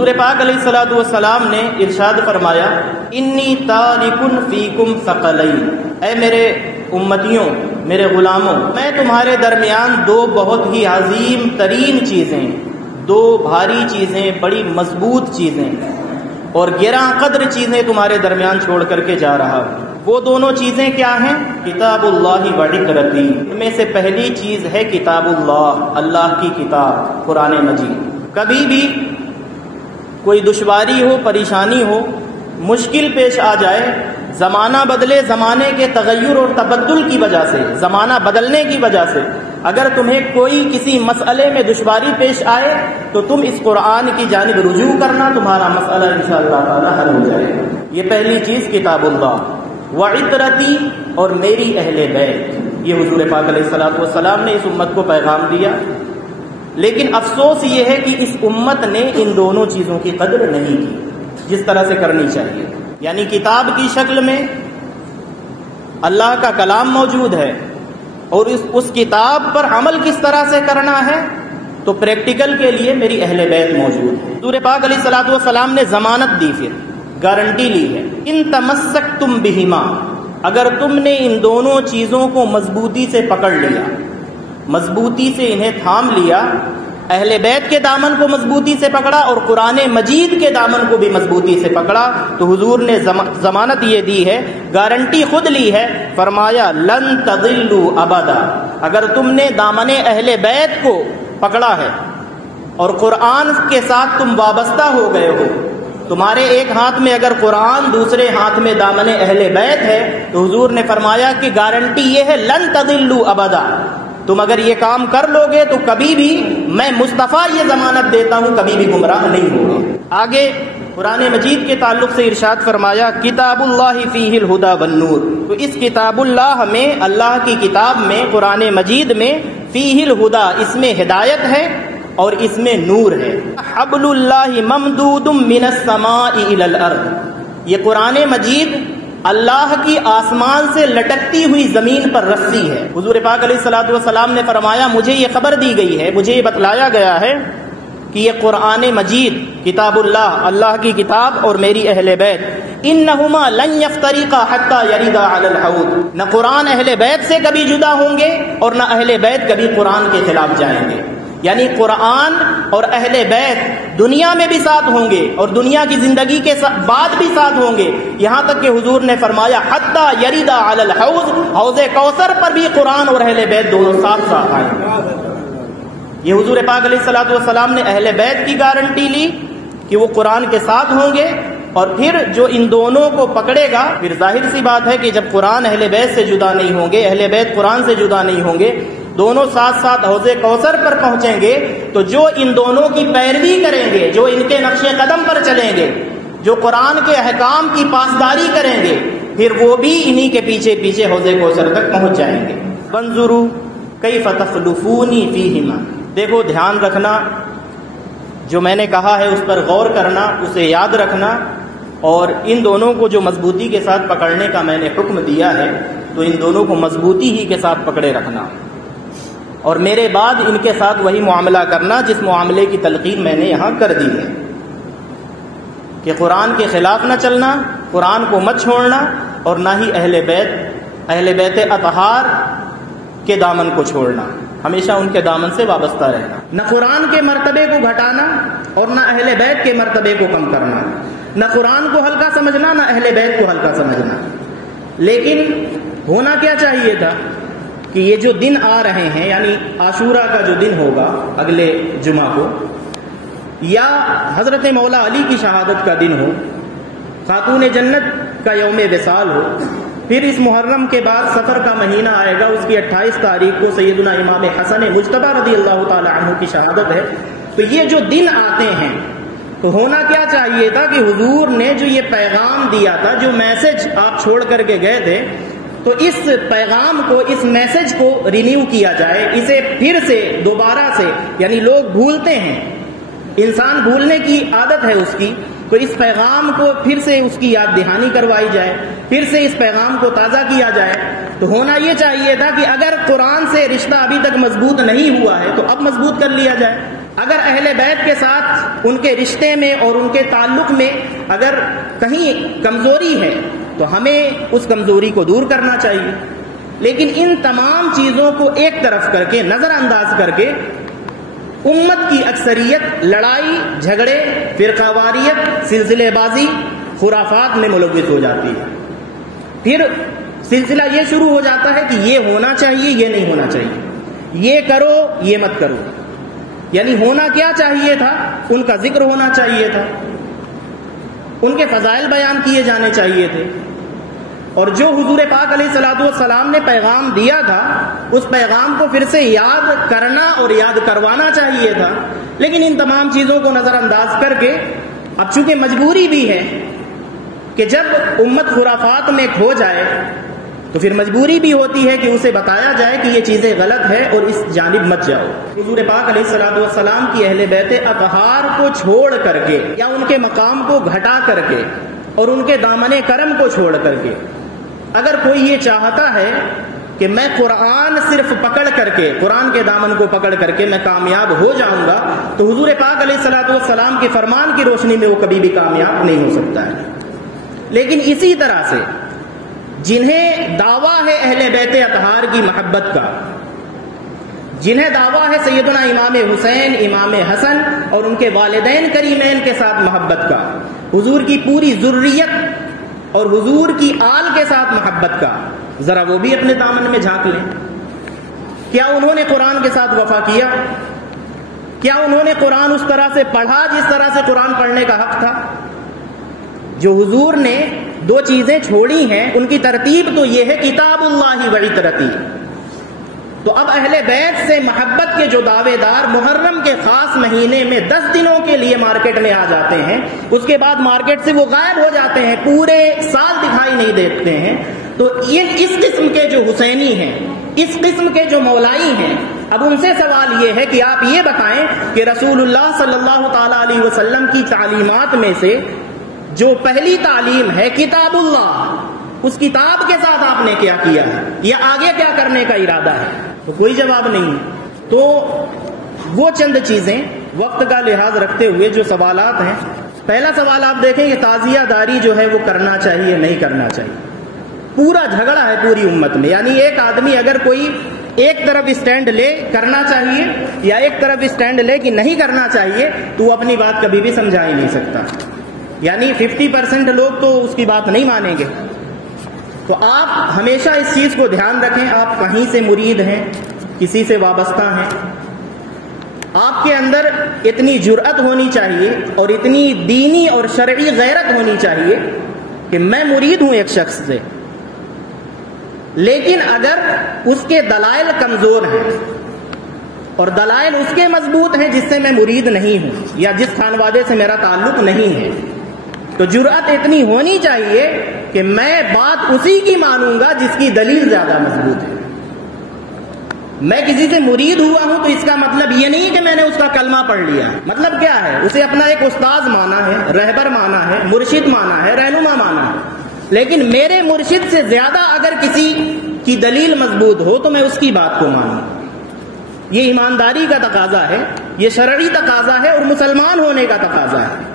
حضور پاک علیہ الصلوۃ والسلام نے ارشاد فرمایا انی تارکن فیکم ثقلین، اے میرے امتیوں، میرے غلاموں، میں تمہارے درمیان دو بہت ہی عظیم ترین چیزیں، دو بھاری چیزیں، بڑی مضبوط چیزیں اور گراں قدر چیزیں تمہارے درمیان چھوڑ کر کے جا رہا ہوں۔ وہ دونوں چیزیں کیا ہیں؟ کتاب اللہ و عترتی، ان میں سے پہلی چیز ہے کتاب اللہ، اللہ کی کتاب قرآن مجید۔ کبھی بھی کوئی دشواری ہو، پریشانی ہو، مشکل پیش آ جائے، زمانہ بدلے، زمانے کے تغیر اور تبدل کی وجہ سے، زمانہ بدلنے کی وجہ سے اگر تمہیں کوئی کسی مسئلے میں دشواری پیش آئے تو تم اس قرآن کی جانب رجوع کرنا، تمہارا مسئلہ انشاءاللہ تعالی حل ہو جائے گا۔ یہ پہلی چیز کتاب اللہ وعترتی، اور میری اہل بیت۔ یہ حضور پاک علیہ الصلوۃ والسلام نے اس امت کو پیغام دیا، لیکن افسوس یہ ہے کہ اس امت نے ان دونوں چیزوں کی قدر نہیں کی جس طرح سے کرنی چاہیے۔ یعنی کتاب کی شکل میں اللہ کا کلام موجود ہے، اور اس کتاب پر عمل کس طرح سے کرنا ہے تو پریکٹیکل کے لیے میری اہل بیت موجود ہے۔ حضور پاک علیہ الصلوۃ والسلام نے ضمانت دی، پھر گارنٹی لی ہے، ان تمسکتم بہما، اگر تم نے ان دونوں چیزوں کو مضبوطی سے پکڑ لیا، مضبوطی سے انہیں تھام لیا، اہل بیت کے دامن کو مضبوطی سے پکڑا اور قرآن مجید کے دامن کو بھی مضبوطی سے پکڑا، تو حضور نے ضمانت یہ دی ہے، گارنٹی خود لی ہے، فرمایا لن تضلوا ابدا، اگر تم نے دامن اہل بیت کو پکڑا ہے اور قرآن کے ساتھ تم وابستہ ہو گئے ہو، تمہارے ایک ہاتھ میں اگر قرآن، دوسرے ہاتھ میں دامن اہل بیت ہے، تو حضور نے فرمایا کہ گارنٹی یہ ہے لن تضلوا ابدا، تم اگر یہ کام کر لو گے تو کبھی بھی، میں مصطفیٰ یہ ضمانت دیتا ہوں، کبھی بھی گمراہ نہیں ہوگے۔ آگے قرآن مجید کے تعلق سے ارشاد فرمایا کتاب اللہ فیہ الہدی والنور، تو اس کتاب اللہ میں، اللہ کی کتاب میں، قرآن مجید میں، فیہ الہدی، اس میں ہدایت ہے اور اس میں نور ہے۔ حبل اللہ ممدود من السماء الی الارض، یہ قرآن مجید اللہ کی آسمان سے لٹکتی ہوئی زمین پر رسی ہے۔ حضور پاک علیہ الصلوۃ والسلام نے فرمایا مجھے یہ خبر دی گئی ہے، مجھے یہ بتلایا گیا ہے کہ یہ قرآن مجید، کتاب اللہ، اللہ کی کتاب اور میری اہل بیت، انہما لن یفترقا حتی یردا علی الحوض، نہ قرآن اہل بیت سے کبھی جدا ہوں گے اور نہ اہل بیت کبھی قرآن کے خلاف جائیں گے۔ یعنی قرآن اور اہل بیت دنیا میں بھی ساتھ ہوں گے اور دنیا کی زندگی کے بعد بھی ساتھ ہوں گے، یہاں تک کہ حضور نے فرمایا حتی یردا علی الحوض، حوض کوثر پر بھی قرآن اور اہل بیت دونوں ساتھ ساتھ آئیں گے۔ یہ حضور پاک علیہ الصلوۃ والسلام نے اہل بیت کی گارنٹی لی کہ وہ قرآن کے ساتھ ہوں گے، اور پھر جو ان دونوں کو پکڑے گا، پھر ظاہر سی بات ہے کہ جب قرآن اہل بیت سے جدا نہیں ہوں گے، اہل بیت قرآن سے جدا نہیں ہوں گے، دونوں ساتھ ساتھ حوض کوثر پر پہنچیں گے، تو جو ان دونوں کی پیروی کریں گے، جو ان کے نقش قدم پر چلیں گے، جو قرآن کے احکام کی پاسداری کریں گے، پھر وہ بھی انہی کے پیچھے پیچھے حوض کوثر تک پہنچ جائیں گے۔ فانظروا کیف تخلفون فیہما، دیکھو، دھیان رکھنا، جو میں نے کہا ہے اس پر غور کرنا، اسے یاد رکھنا، اور ان دونوں کو جو مضبوطی کے ساتھ پکڑنے کا میں نے حکم دیا ہے تو ان دونوں کو مضبوطی ہی کے ساتھ پکڑے رکھنا، اور میرے بعد ان کے ساتھ وہی معاملہ کرنا جس معاملے کی تلقین میں نے یہاں کر دی ہے، کہ قرآن کے خلاف نہ چلنا، قرآن کو مت چھوڑنا، اور نہ ہی اہل بیت اطہار کے دامن کو چھوڑنا، ہمیشہ ان کے دامن سے وابستہ رہنا، نہ قرآن کے مرتبے کو گھٹانا اور نہ اہل بیت کے مرتبے کو کم کرنا، نہ قرآن کو ہلکا سمجھنا نہ اہل بیت کو ہلکا سمجھنا۔ لیکن ہونا کیا چاہیے تھا کہ یہ جو دن آ رہے ہیں، یعنی عاشورہ کا جو دن ہوگا اگلے جمعہ کو، یا حضرت مولا علی کی شہادت کا دن ہو، خاتون جنت کا یوم وصال ہو، پھر اس محرم کے بعد سفر کا مہینہ آئے گا، اس کی 28 تاریخ کو سیدنا امام حسن مجتبی رضی اللہ تعالی عنہ کی شہادت ہے، تو یہ جو دن آتے ہیں تو ہونا کیا چاہیے تھا کہ حضور نے جو یہ پیغام دیا تھا، جو میسج آپ چھوڑ کر کے گئے تھے، تو اس پیغام کو، اس میسج کو رینیو کیا جائے، اسے پھر سے دوبارہ سے، یعنی لوگ بھولتے ہیں، انسان بھولنے کی عادت ہے اس کی، تو اس پیغام کو پھر سے اس کی یاد دہانی کروائی جائے، پھر سے اس پیغام کو تازہ کیا جائے۔ تو ہونا یہ چاہیے تھا کہ اگر قرآن سے رشتہ ابھی تک مضبوط نہیں ہوا ہے تو اب مضبوط کر لیا جائے۔ اگر اہل بیت کے ساتھ ان کے رشتے میں اور ان کے تعلق میں اگر کہیں کمزوری ہے تو ہمیں اس کمزوری کو دور کرنا چاہیے، لیکن ان تمام چیزوں کو ایک طرف کر کے، نظر انداز کر کے، امت کی اکثریت لڑائی جھگڑے، فرقہ واریت، سلسلے بازی، خرافات میں ملوث ہو جاتی ہے۔ پھر سلسلہ یہ شروع ہو جاتا ہے کہ یہ ہونا چاہیے، یہ نہیں ہونا چاہیے، یہ کرو، یہ مت کرو۔ یعنی ہونا کیا چاہیے تھا؟ ان کا ذکر ہونا چاہیے تھا، ان کے فضائل بیان کیے جانے چاہیے تھے، اور جو حضور پاک علیہ الصلوۃ والسلام نے پیغام دیا تھا اس پیغام کو پھر سے یاد کرنا اور یاد کروانا چاہیے تھا۔ لیکن ان تمام چیزوں کو نظر انداز کر کے اب چونکہ مجبوری بھی ہے کہ جب امت خرافات میں کھو جائے تو پھر مجبوری بھی ہوتی ہے کہ اسے بتایا جائے کہ یہ چیزیں غلط ہے اور اس جانب مت جاؤ۔ حضور پاک علیہ الصلوۃ والسلام کی اہل بیت اطہار کو چھوڑ کر کے یا ان کے مقام کو گھٹا کر کے اور ان کے دامن کرم کو چھوڑ کر کے اگر کوئی یہ چاہتا ہے کہ میں قرآن صرف پکڑ کر کے، قرآن کے دامن کو پکڑ کر کے میں کامیاب ہو جاؤں گا، تو حضور پاک علیہ الصلوۃ والسلام کے فرمان کی روشنی میں وہ کبھی بھی کامیاب نہیں ہو سکتا ہے۔ لیکن اسی طرح سے جنہیں دعویٰ ہے اہل بیت اطہار کی محبت کا، جنہیں دعویٰ ہے سیدنا امام حسین، امام حسن اور ان کے والدین کریمین کے ساتھ محبت کا، حضور کی پوری ذریت اور حضور کی آل کے ساتھ محبت کا، ذرا وہ بھی اپنے دامن میں جھانک لیں۔ کیا انہوں نے قرآن کے ساتھ وفا کیا؟ کیا انہوں نے قرآن اس طرح سے پڑھا جس طرح سے قرآن پڑھنے کا حق تھا؟ جو حضور نے دو چیزیں چھوڑی ہیں ان کی ترتیب تو یہ ہے کتاب اللہ و عطرتی۔ تو اب اہل بیت سے محبت کے جو دعوے دار محرم کے خاص مہینے میں 10 دنوں کے لیے مارکیٹ میں آ جاتے ہیں، اس کے بعد مارکیٹ سے وہ غائب ہو جاتے ہیں، پورے سال دکھائی نہیں دیتے ہیں، تو اس قسم کے جو حسینی ہیں، اس قسم کے جو مولائی ہیں، اب ان سے سوال یہ ہے کہ آپ یہ بتائیں کہ رسول اللہ صلی اللہ تعالی علیہ وسلم کی تعلیمات میں سے جو پہلی تعلیم ہے کتاب اللہ، اس کتاب کے ساتھ آپ نے کیا کیا ہے یا آگے کیا کرنے کا ارادہ ہے؟ تو کوئی جواب نہیں۔ تو وہ چند چیزیں وقت کا لحاظ رکھتے ہوئے جو سوالات ہیں، پہلا سوال آپ دیکھیں کہ تعزیہ داری جو ہے وہ کرنا چاہیے نہیں کرنا چاہیے۔ پورا جھگڑا ہے پوری امت میں، یعنی ایک آدمی اگر کوئی ایک طرف اسٹینڈ لے کرنا چاہیے یا ایک طرف اسٹینڈ لے کہ نہیں کرنا چاہیے تو وہ اپنی بات کبھی بھی سمجھا ہی نہیں سکتا۔ یعنی 50% لوگ تو اس کی بات نہیں مانیں گے۔ تو آپ ہمیشہ اس چیز کو دھیان رکھیں، آپ کہیں سے مرید ہیں، کسی سے وابستہ ہیں، آپ کے اندر اتنی جرأت ہونی چاہیے اور اتنی دینی اور شرعی غیرت ہونی چاہیے کہ میں مرید ہوں ایک شخص سے، لیکن اگر اس کے دلائل کمزور ہیں اور دلائل اس کے مضبوط ہیں جس سے میں مرید نہیں ہوں یا جس خانوادے سے میرا تعلق نہیں ہے، تو جرأت اتنی ہونی چاہیے کہ میں بات اسی کی مانوں گا جس کی دلیل زیادہ مضبوط ہے۔ میں کسی سے مرید ہوا ہوں تو اس کا مطلب یہ نہیں کہ میں نے اس کا کلمہ پڑھ لیا، مطلب کیا ہے؟ اسے اپنا ایک استاذ مانا ہے، رہبر مانا ہے، مرشد مانا ہے، رہنما مانا ہے، لیکن میرے مرشد سے زیادہ اگر کسی کی دلیل مضبوط ہو تو میں اس کی بات کو مانوں۔ یہ ایمانداری کا تقاضا ہے، یہ شرعی تقاضا ہے اور مسلمان ہونے کا تقاضا ہے۔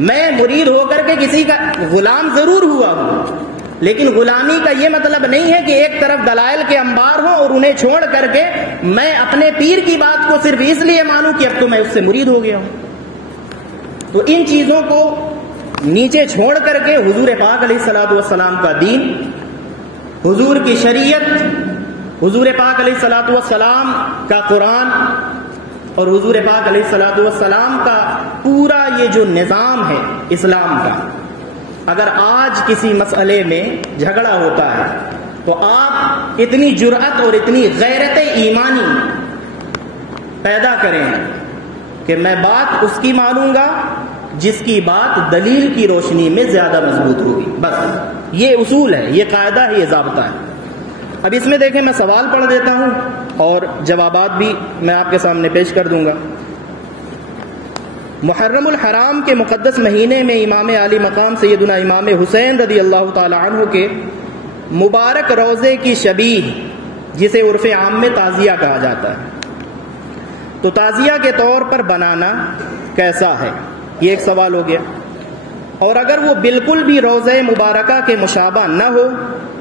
میں مرید ہو کر کے کسی کا غلام ضرور ہوا ہوں، لیکن غلامی کا یہ مطلب نہیں ہے کہ ایک طرف دلائل کے انبار ہوں اور انہیں چھوڑ کر کے میں اپنے پیر کی بات کو صرف اس لیے مانوں کہ اب تو میں اس سے مرید ہو گیا ہوں۔ تو ان چیزوں کو نیچے چھوڑ کر کے حضور پاک علیہ الصلوۃ والسلام کا دین، حضور کی شریعت، حضور پاک علیہ الصلوۃ والسلام کا قرآن اور حضور پاک علیہ الصلوۃ والسلام کا پورا یہ جو نظام ہے اسلام کا، اگر آج کسی مسئلے میں جھگڑا ہوتا ہے تو آپ اتنی جرأت اور اتنی غیرت ایمانی پیدا کریں کہ میں بات اس کی مانوں گا جس کی بات دلیل کی روشنی میں زیادہ مضبوط ہوگی۔ بس یہ اصول ہے، یہ قاعدہ ہے، یہ ضابطہ ہے۔ اب اس میں دیکھیں میں سوال پڑھ دیتا ہوں اور جوابات بھی میں آپ کے سامنے پیش کر دوں گا۔ محرم الحرام کے مقدس مہینے میں امام عالی مقام سیدنا امام حسین رضی اللہ تعالی عنہ کے مبارک روضے کی شبیہ، جسے عرف عام میں تعزیہ کہا جاتا ہے، تو تعزیہ کے طور پر بنانا کیسا ہے، یہ ایک سوال ہو گیا۔ اور اگر وہ بالکل بھی روضہ مبارکہ کے مشابہ نہ ہو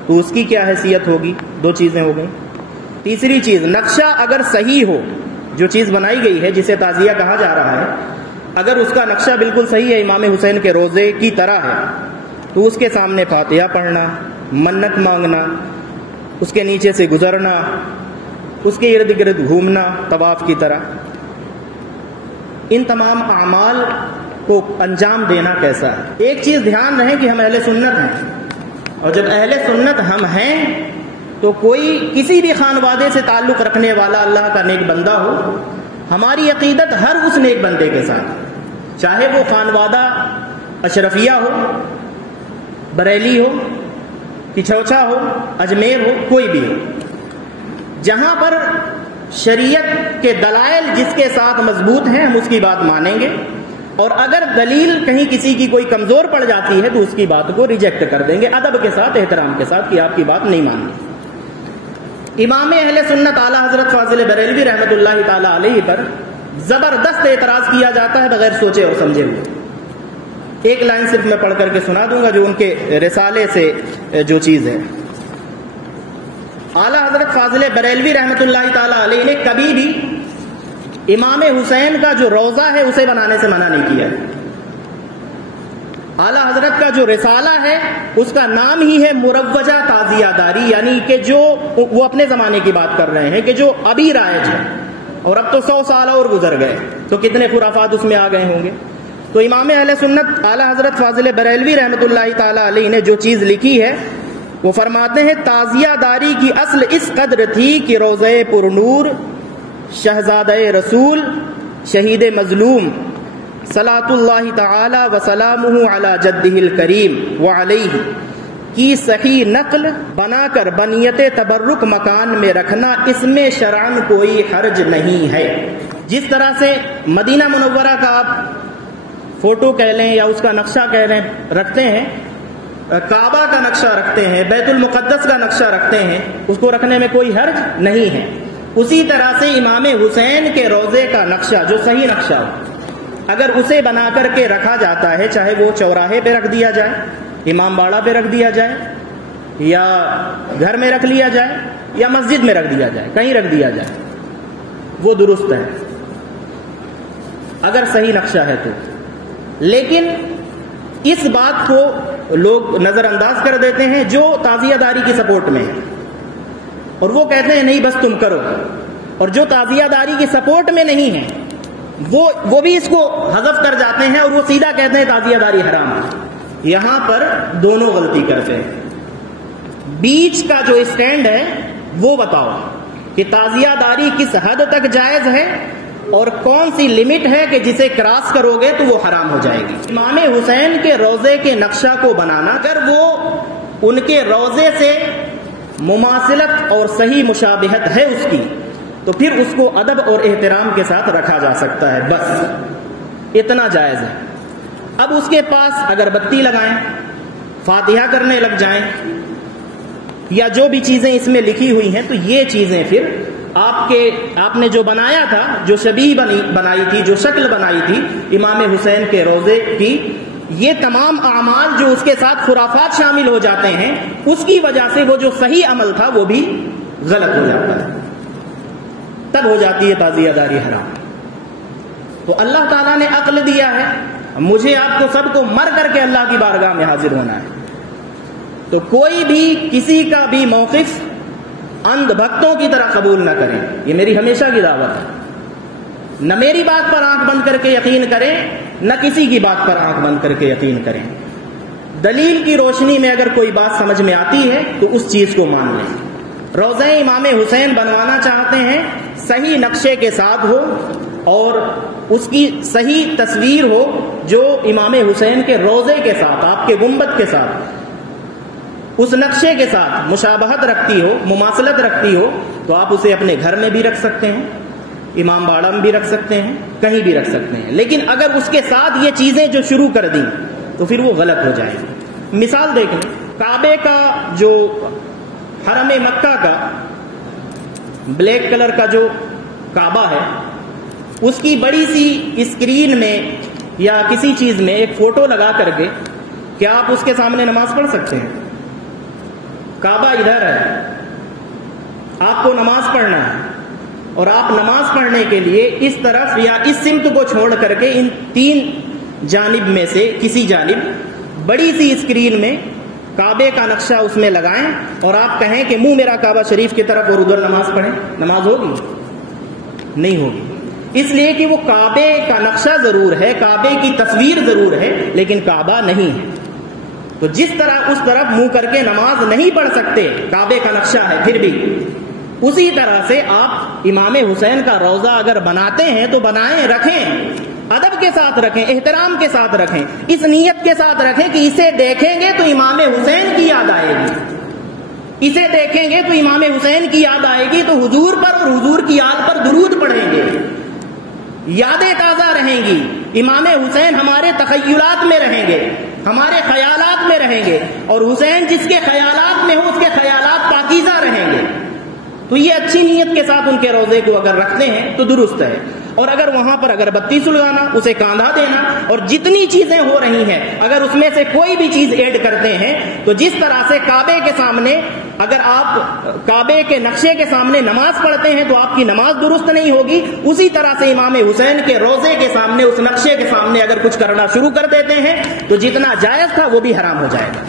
تو اس کی کیا حیثیت ہوگی؟ دو چیزیں ہو گئیں۔ تیسری چیز، نقشہ اگر صحیح ہو، جو چیز بنائی گئی ہے جسے تعزیہ کہا جا رہا ہے، اگر اس کا نقشہ بالکل صحیح ہے، امام حسین کے روضے کی طرح ہے، تو اس کے سامنے فاتحہ پڑھنا، منت مانگنا، اس کے نیچے سے گزرنا، اس کے ارد گرد گھومنا طواف کی طرح، ان تمام اعمال کو انجام دینا کیسا ہے؟ ایک چیز دھیان رہے کہ ہم اہل سنت ہیں، اور جب اہل سنت ہم ہیں تو کوئی کسی بھی خانوادے سے تعلق رکھنے والا اللہ کا نیک بندہ ہو، ہماری عقیدت ہر اس نیک بندے کے ساتھ، چاہے وہ خانوادہ اشرفیہ ہو، بریلی ہو، پچھوچا ہو، اجمیر ہو، کوئی بھی ہو، جہاں پر شریعت کے دلائل جس کے ساتھ مضبوط ہیں ہم اس کی بات مانیں گے، اور اگر دلیل کہیں کسی کی کوئی کمزور پڑ جاتی ہے تو اس کی بات کو ریجیکٹ کر دیں گے، ادب کے ساتھ، احترام کے ساتھ، کہ آپ کی بات نہیں ماننی۔ امام اہل سنت اعلیٰ حضرت فاضل بریلوی رحمۃ اللہ تعالی علیہ پر زبردست اعتراض کیا جاتا ہے بغیر سوچے اور سمجھے ہوئے۔ ایک لائن صرف میں پڑھ کر کے سنا دوں گا جو ان کے رسالے سے جو چیز ہے۔ اعلیٰ حضرت فاضل بریلوی رحمۃ اللہ تعالی علیہ نے کبھی بھی امام حسین کا جو روضہ ہے اسے بنانے سے منع نہیں کیا۔ اعلیٰ حضرت کا جو رسالہ ہے اس کا نام ہی ہے مروجہ تعزیہ داری، یعنی کہ جو وہ اپنے زمانے کی بات کر رہے ہیں کہ جو ابھی رائج ہے، اور اب تو 100 سال اور گزر گئے تو کتنے خرافات اس میں آ گئے ہوں گے۔ تو امام اہل سنت اعلیٰ حضرت فاضل بریلوی رحمۃ اللہ تعالی علیہ نے جو چیز لکھی ہے وہ فرماتے ہیں، تعزیہ داری کی اصل اس قدر تھی کہ روضہ پر نور شہزادہ رسول شہید مظلوم صلاۃ اللہ تعالی وسلامہ علی جدہ الکریم وعلیہ کی صحیح نقل بنا کر بنیت تبرک مکان میں رکھنا، اس میں شرعاً کوئی حرج نہیں ہے۔ جس طرح سے مدینہ منورہ کا آپ فوٹو کہہ لیں یا اس کا نقشہ کہہ لیں رکھتے ہیں، کعبہ کا نقشہ رکھتے ہیں، بیت المقدس کا نقشہ رکھتے ہیں، اس کو رکھنے میں کوئی حرج نہیں ہے، اسی طرح سے امام حسین کے روضے کا نقشہ جو صحیح نقشہ ہو، اگر اسے بنا کر کے رکھا جاتا ہے، چاہے وہ چوراہے پہ رکھ دیا جائے، امام باڑہ پہ رکھ دیا جائے، یا گھر میں رکھ لیا جائے، یا مسجد میں رکھ دیا جائے، کہیں رکھ دیا جائے، وہ درست ہے اگر صحیح نقشہ ہے تو۔ لیکن اس بات کو لوگ نظر انداز کر دیتے ہیں جو تعزیہ داری کی سپورٹ میں ہے، اور وہ کہتے ہیں نہیں بس تم کرو، اور جو تعزیہ داری کی سپورٹ میں نہیں ہے وہ بھی اس کو حذف کر جاتے ہیں اور وہ سیدھا کہتے ہیں تعزیہ داری حرام ہے۔ یہاں پر دونوں غلطی کرتے ہیں۔ بیچ کا جو اسٹینڈ ہے وہ بتاؤ کہ تعزیہ داری کس حد تک جائز ہے اور کون سی لمٹ ہے کہ جسے کراس کرو گے تو وہ حرام ہو جائے گی۔ امام حسین کے روضے کے نقشہ کو بنانا، اگر وہ ان کے روضے سے مماثلت اور صحیح مشابہت ہے اس کی، تو پھر اس کو ادب اور احترام کے ساتھ رکھا جا سکتا ہے، بس اتنا جائز ہے۔ اب اس کے پاس اگر بتی لگائیں، فاتحہ کرنے لگ جائیں، یا جو بھی چیزیں اس میں لکھی ہوئی ہیں، تو یہ چیزیں پھر آپ نے جو بنایا تھا، جو شبیہ بنائی تھی، جو شکل بنائی تھی امام حسین کے روضے کی، یہ تمام اعمال جو اس کے ساتھ خرافات شامل ہو جاتے ہیں، اس کی وجہ سے وہ جو صحیح عمل تھا وہ بھی غلط ہو جاتا ہے، تب ہو جاتی ہے تعزیہ داری حرام۔ تو اللہ تعالیٰ نے عقل دیا ہے، مجھے آپ کو سب کو مر کر کے اللہ کی بارگاہ میں حاضر ہونا ہے، تو کوئی بھی کسی کا بھی موقف اندھ بھکتوں کی طرح قبول نہ کریں، یہ میری ہمیشہ کی دعوت ہے۔ نہ میری بات پر آنکھ بند کر کے یقین کریں، نہ کسی کی بات پر آنکھ بند کر کے یقین کریں۔ دلیل کی روشنی میں اگر کوئی بات سمجھ میں آتی ہے تو اس چیز کو مان لیں۔ روضہ امام حسین بنوانا چاہتے ہیں، صحیح نقشے کے ساتھ ہو اور اس کی صحیح تصویر ہو جو امام حسین کے روضے کے ساتھ، آپ کے گنبد کے ساتھ، اس نقشے کے ساتھ مشابہت رکھتی ہو، مماثلت رکھتی ہو، تو آپ اسے اپنے گھر میں بھی رکھ سکتے ہیں، امام باڑہ میں بھی رکھ سکتے ہیں، کہیں بھی رکھ سکتے ہیں۔ لیکن اگر اس کے ساتھ یہ چیزیں جو شروع کر دیں تو پھر وہ غلط ہو جائے گی۔ مثال دیکھ لیں، کعبے کا جو حرم مکہ کا بلیک کلر کا جو کعبہ ہے، اس کی بڑی سی اسکرین میں یا کسی چیز میں ایک فوٹو لگا کر کے کیا آپ اس کے سامنے نماز پڑھ سکتے ہیں؟ کعبہ ادھر ہے، آپ کو نماز پڑھنا ہے، اور آپ نماز پڑھنے کے لیے اس طرف یا اس سمت کو چھوڑ کر کے ان تین جانب میں سے کسی جانب بڑی سی اسکرین میں کعبے کا نقشہ اس میں لگائیں اور آپ کہیں کہ منہ میرا کعبہ شریف کی طرف اور ادھر نماز پڑھیں، نماز ہوگی؟ نہیں ہوگی، اس لیے کہ وہ کعبے کا نقشہ ضرور ہے، کعبے کی تصویر ضرور ہے، لیکن کعبہ نہیں ہے۔ تو جس طرح اس طرف منہ کر کے نماز نہیں پڑھ سکتے، کعبے کا نقشہ ہے پھر بھی، اسی طرح سے آپ امام حسین کا روضہ اگر بناتے ہیں تو بنائیں، رکھیں، ادب کے ساتھ رکھیں، احترام کے ساتھ رکھیں، اس نیت کے ساتھ رکھیں کہ اسے دیکھیں گے تو امام حسین کی یاد آئے گی، اسے دیکھیں گے تو امام حسین کی یاد آئے گی، تو حضور پر اور حضور کی یاد پر درود پڑھیں گے، یادیں تازہ رہیں گی، امام حسین ہمارے تخیلات میں رہیں گے، ہمارے خیالات میں رہیں گے، اور حسین جس کے خیالات میں ہو اس کے خیالات پاکیزہ رہیں گے۔ تو یہ اچھی نیت کے ساتھ ان کے روضے کو اگر رکھتے ہیں تو درست ہے، اور اگر وہاں پر اگربتی سلگانا، اسے کاندھا دینا، اور جتنی چیزیں ہو رہی ہیں اگر اس میں سے کوئی بھی چیز ایڈ کرتے ہیں تو جس طرح سے کعبے کے سامنے اگر آپ کعبے کے نقشے کے سامنے نماز پڑھتے ہیں تو آپ کی نماز درست نہیں ہوگی، اسی طرح سے امام حسین کے روضے کے سامنے اس نقشے کے سامنے اگر کچھ کرنا شروع کر دیتے ہیں تو جتنا جائز تھا وہ بھی حرام ہو جائے گا۔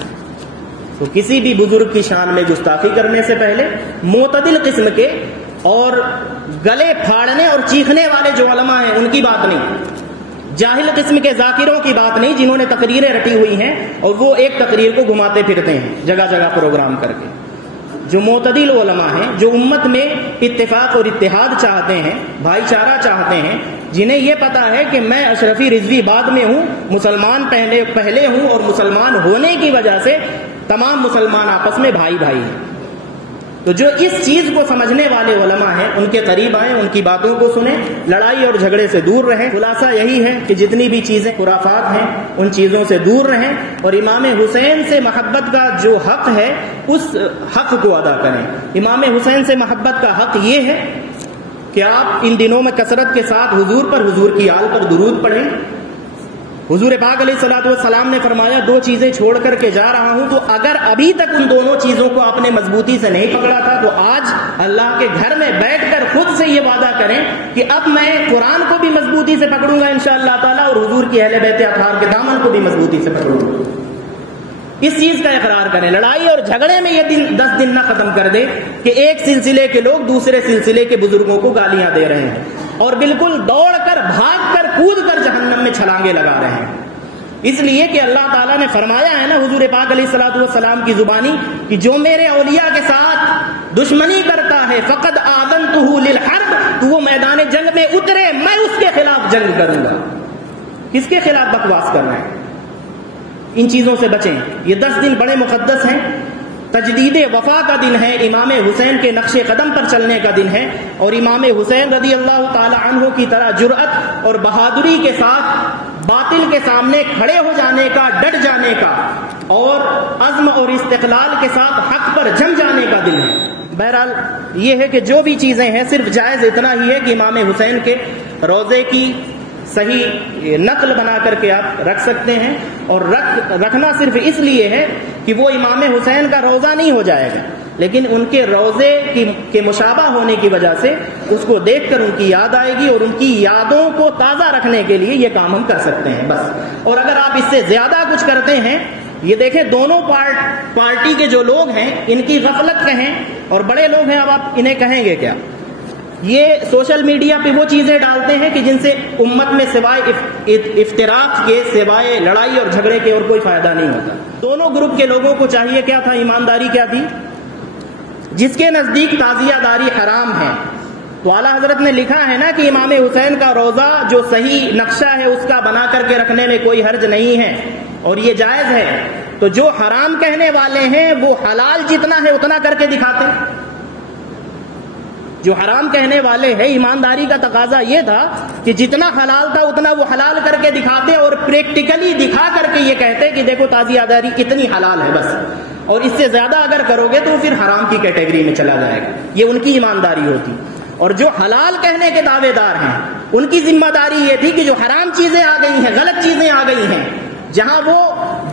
تو کسی بھی بزرگ کی شان میں گستاخی کرنے سے پہلے معتدل قسم کے اور گلے پھاڑنے اور چیخنے والے جو علماء ہیں ان کی بات نہیں، جاہل قسم کے ذاکروں کی بات نہیں جنہوں نے تقریریں رٹی ہوئی ہیں اور وہ ایک تقریر کو گھماتے پھرتے ہیں جگہ جگہ پروگرام کر کے۔ جو معتدل علماء ہیں، جو امت میں اتفاق اور اتحاد چاہتے ہیں، بھائی چارہ چاہتے ہیں، جنہیں یہ پتا ہے کہ میں اشرفی رضوی بعد میں ہوں، مسلمان پہلے ہوں، اور مسلمان ہونے کی وجہ سے تمام مسلمان آپس میں بھائی بھائی ہیں، تو جو اس چیز کو سمجھنے والے علماء ہیں ان کے قریب آئیں، ان کی باتوں کو سنیں، لڑائی اور جھگڑے سے دور رہیں۔ خلاصہ یہی ہے کہ جتنی بھی چیزیں خرافات ہیں ان چیزوں سے دور رہیں، اور امام حسین سے محبت کا جو حق ہے اس حق کو ادا کریں۔ امام حسین سے محبت کا حق یہ ہے کہ آپ ان دنوں میں کثرت کے ساتھ حضور پر، حضور کی آل پر درود پڑھیں۔ حضور پاک علیہ الصلوۃ والسلام نے فرمایا 2 چیزیں چھوڑ کر کے جا رہا ہوں، تو اگر ابھی تک ان دونوں چیزوں کو آپ نے مضبوطی سے نہیں پکڑا تھا تو آج اللہ کے گھر میں بیٹھ کر خود سے یہ وعدہ کریں کہ اب میں قرآن کو بھی مضبوطی سے پکڑوں گا انشاءاللہ تعالی، اور حضور کی اہل بیت اطہار کے دامن کو بھی مضبوطی سے پکڑوں گا۔ اس چیز کا اقرار کریں، لڑائی اور جھگڑے میں یہ 10 دن نہ ختم کر دے کہ ایک سلسلے کے لوگ دوسرے سلسلے کے بزرگوں کو گالیاں دے رہے ہیں اور بالکل دوڑ کر، بھاگ کر، کود کر جہنم میں چھلانگیں لگا رہے ہیں، اس لیے کہ اللہ تعالیٰ نے فرمایا ہے نا حضور پاک علیہ الصلوۃ والسلام کی زبانی کہ جو میرے اولیاء کے ساتھ دشمنی کرتا ہے فقد آذنتہ للحرب، تو وہ میدان جنگ میں اترے، میں اس کے خلاف جنگ کروں گا۔ کس کے خلاف بکواس کر رہے ہیں؟ ان چیزوں سے بچیں۔ یہ 10 دن بڑے مقدس ہیں، تجدید وفا کا دن ہے، امام حسین کے نقش قدم پر چلنے کا دن ہے، اور امام حسین رضی اللہ تعالی عنہ کی طرح جرأت اور بہادری کے ساتھ باطل کے سامنے کھڑے ہو جانے کا، ڈٹ جانے کا، اور عزم اور استقلال کے ساتھ حق پر جم جانے کا دن ہے۔ بہرحال یہ ہے کہ جو بھی چیزیں ہیں صرف جائز اتنا ہی ہے کہ امام حسین کے روضے کی صحیح نقل بنا کر کے آپ رکھ سکتے ہیں، اور رکھنا صرف اس لیے ہے کہ وہ امام حسین کا روضہ نہیں ہو جائے گا، لیکن ان کے روضے کے مشابہ ہونے کی وجہ سے اس کو دیکھ کر ان کی یاد آئے گی، اور ان کی یادوں کو تازہ رکھنے کے لیے یہ کام ہم کر سکتے ہیں بس۔ اور اگر آپ اس سے زیادہ کچھ کرتے ہیں، یہ دیکھیں دونوں پارٹی کے جو لوگ ہیں ان کی غفلت کہیں، اور بڑے لوگ ہیں، اب آپ انہیں کہیں گے کیا؟ یہ سوشل میڈیا پہ وہ چیزیں ڈالتے ہیں کہ جن سے امت میں سوائے افتراق کے، سوائے لڑائی اور جھگڑے کے اور کوئی فائدہ نہیں ہوتا۔ دونوں گروپ کے لوگوں کو چاہیے کیا تھا؟ ایمانداری کیا تھی؟ جس کے نزدیک تعزیہ داری حرام ہے، تو اعلیٰ حضرت نے لکھا ہے نا کہ امام حسین کا روضہ جو صحیح نقشہ ہے اس کا بنا کر کے رکھنے میں کوئی حرج نہیں ہے اور یہ جائز ہے، تو جو حرام کہنے والے ہیں وہ حلال جتنا ہے اتنا کر کے دکھاتے ہیں۔ جو حرام کہنے والے ہیں، ایمانداری کا تقاضا یہ تھا کہ جتنا حلال تھا اتنا وہ حلال کر کے دکھاتے، اور پریکٹیکلی دکھا کر کے یہ کہتے کہ دیکھو تعزیہ داری اتنی حلال ہے بس، اور اس سے زیادہ اگر کرو گے تو پھر حرام کی کیٹیگری میں چلا جائے گا۔ یہ ان کی ایمانداری ہوتی۔ اور جو حلال کہنے کے دعوے دار ہیں ان کی ذمہ داری یہ تھی کہ جو حرام چیزیں آ گئی ہیں، غلط چیزیں آ گئی ہیں، جہاں وہ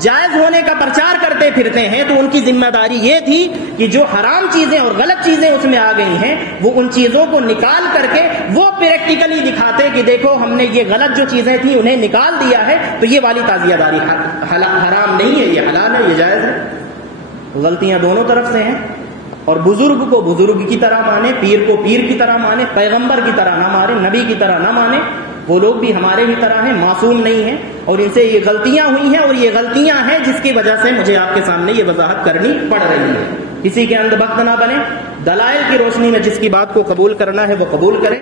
جائز ہونے کا پرچار کرتے پھرتے ہیں، تو ان کی ذمہ داری یہ تھی کہ جو حرام چیزیں اور غلط چیزیں اس میں آ گئی ہیں وہ ان چیزوں کو نکال کر کے وہ پریکٹیکلی دکھاتے کہ دیکھو ہم نے یہ غلط جو چیزیں تھیں انہیں نکال دیا ہے، تو یہ والی تعزیہ داری حرام نہیں ہے، یہ حلال ہے، یہ جائز ہے۔ غلطیاں دونوں طرف سے ہیں، اور بزرگ کو بزرگ کی طرح مانے، پیر کو پیر کی طرح مانے، پیغمبر کی طرح نہ مانے، نبی کی طرح نہ مانے، وہ لوگ بھی ہمارے ہی طرح ہیں، معصوم نہیں ہیں، اور ان سے یہ غلطیاں ہوئی ہیں، اور یہ غلطیاں ہیں جس کی وجہ سے مجھے آپ کے سامنے یہ وضاحت کرنی پڑ رہی ہے۔ کسی کے اندھ بخت نہ بنے، دلائل کی روشنی میں جس کی بات کو قبول کرنا ہے وہ قبول کریں۔